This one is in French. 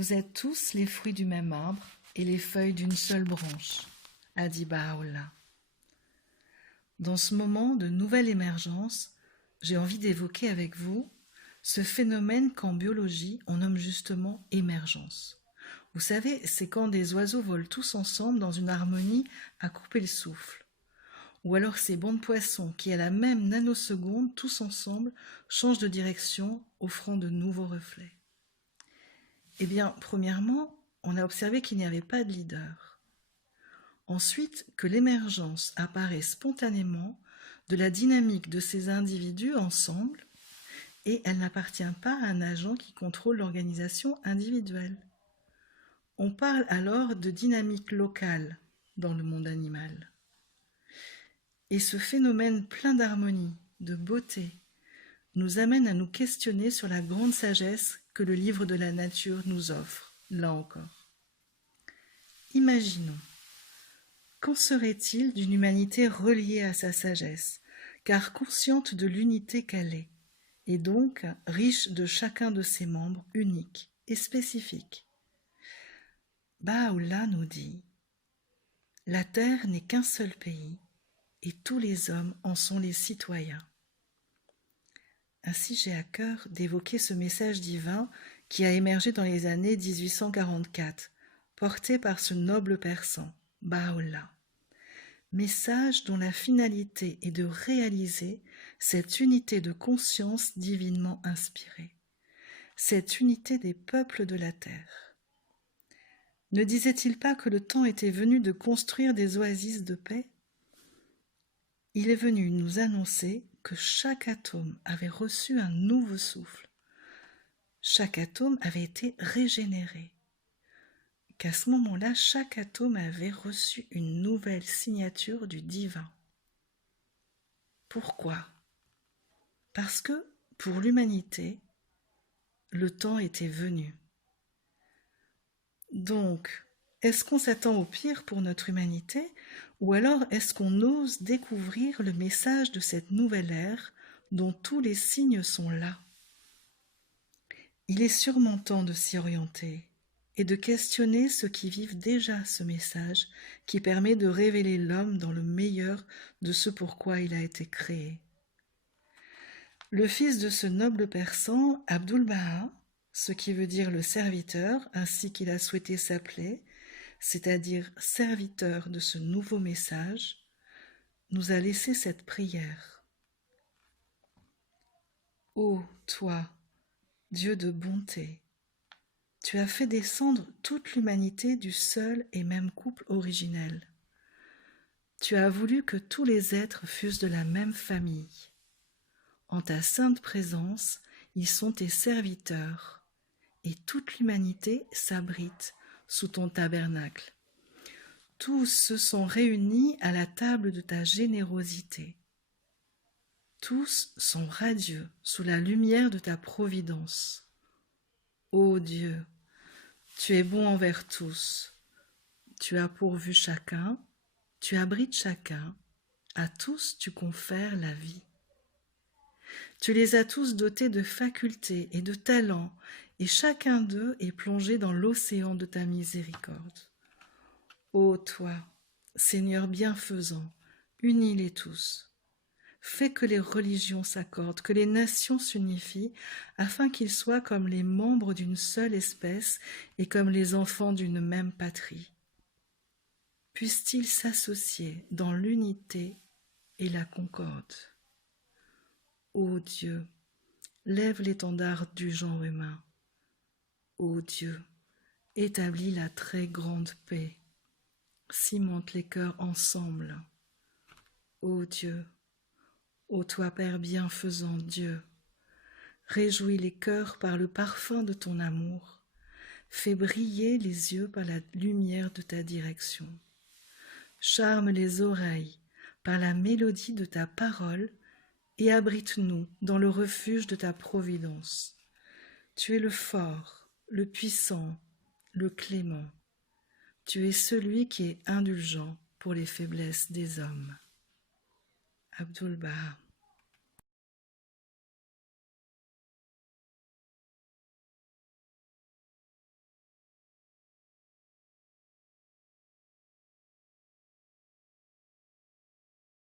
Vous êtes tous les fruits du même arbre et les feuilles d'une seule branche, a dit Baha'u'llah. Dans ce moment de nouvelle émergence, j'ai envie d'évoquer avec vous ce phénomène qu'en biologie on nomme justement émergence. Vous savez, c'est quand des oiseaux volent tous ensemble dans une harmonie à couper le souffle. Ou alors ces bancs de poissons qui, à la même nanoseconde, tous ensemble, changent de direction, offrant de nouveaux reflets. Eh bien, premièrement, on a observé qu'il n'y avait pas de leader. Ensuite, que l'émergence apparaît spontanément de la dynamique de ces individus ensemble et elle n'appartient pas à un agent qui contrôle l'organisation individuelle. On parle alors de dynamique locale dans le monde animal. Et ce phénomène plein d'harmonie, de beauté, nous amène à nous questionner sur la grande sagesse que le livre de la nature nous offre, là encore. Imaginons, qu'en serait-il d'une humanité reliée à sa sagesse, car consciente de l'unité qu'elle est, et donc riche de chacun de ses membres uniques et spécifiques? Baha'u'llah nous dit « La terre n'est qu'un seul pays, et tous les hommes en sont les citoyens. » Ainsi j'ai à cœur d'évoquer ce message divin qui a émergé dans les années 1844, porté par ce noble persan, Baha'u'llah. Message dont la finalité est de réaliser cette unité de conscience divinement inspirée, cette unité des peuples de la terre. Ne disait-il pas que le temps était venu de construire des oasis de paix ? Il est venu nous annoncer que chaque atome avait reçu un nouveau souffle. Chaque atome avait été régénéré. Qu'à ce moment-là, chaque atome avait reçu une nouvelle signature du divin. Pourquoi ? Parce que, pour l'humanité, le temps était venu. Donc, est-ce qu'on s'attend au pire pour notre humanité, ou alors est-ce qu'on ose découvrir le message de cette nouvelle ère dont tous les signes sont là ? Il est sûrement temps de s'y orienter et de questionner ceux qui vivent déjà ce message qui permet de révéler l'homme dans le meilleur de ce pourquoi il a été créé. Le fils de ce noble persan, Abdul-Baha, ce qui veut dire le serviteur, ainsi qu'il a souhaité s'appeler, c'est-à-dire serviteur de ce nouveau message, nous a laissé cette prière. Ô toi, Dieu de bonté, tu as fait descendre toute l'humanité du seul et même couple originel. Tu as voulu que tous les êtres fussent de la même famille. En ta sainte présence, ils sont tes serviteurs, et toute l'humanité s'abrite sous ton tabernacle. Tous se sont réunis à la table de ta générosité. Tous sont radieux sous la lumière de ta providence. Ô Dieu, tu es bon envers tous. Tu as pourvu chacun, tu abrites chacun, à tous tu confères la vie. Tu les as tous dotés de facultés et de talents, et chacun d'eux est plongé dans l'océan de ta miséricorde. Ô toi, Seigneur bienfaisant, unis-les tous. Fais que les religions s'accordent, que les nations s'unifient, afin qu'ils soient comme les membres d'une seule espèce et comme les enfants d'une même patrie. Puissent-ils s'associer dans l'unité et la concorde. Ô Dieu, lève l'étendard du genre humain. Ô Dieu, établis la très grande paix. Cimente les cœurs ensemble. Ô Dieu, ô toi Père bienfaisant Dieu, réjouis les cœurs par le parfum de ton amour, fais briller les yeux par la lumière de ta direction, charme les oreilles par la mélodie de ta parole et abrite-nous dans le refuge de ta providence. Tu es le fort, le puissant, le clément. Tu es celui qui est indulgent pour les faiblesses des hommes. Abdul-Baha.